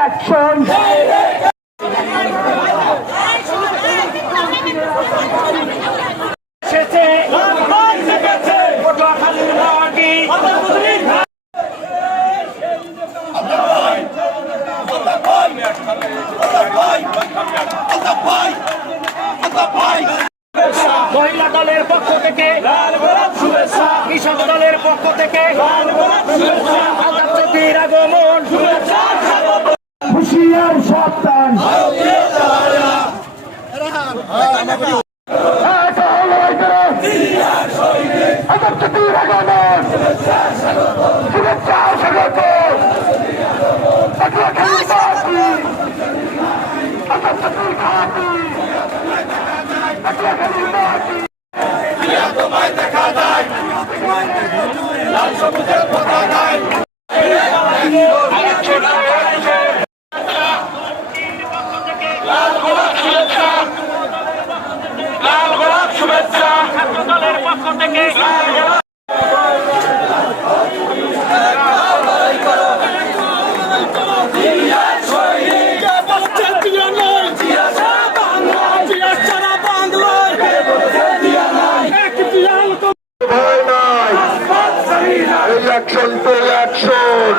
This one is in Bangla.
মাটি। মহিলা দলের পক্ষ থেকে কৃষক দলের পক্ষ থেকে আগমন। হুশিয়ার আগমন শুভেচ্ছা স্বাগত পটুয়াখালীর মাটি আজাদ ছাত্র দলের পক্ষ অ্যাকশন তো অ্যাকশন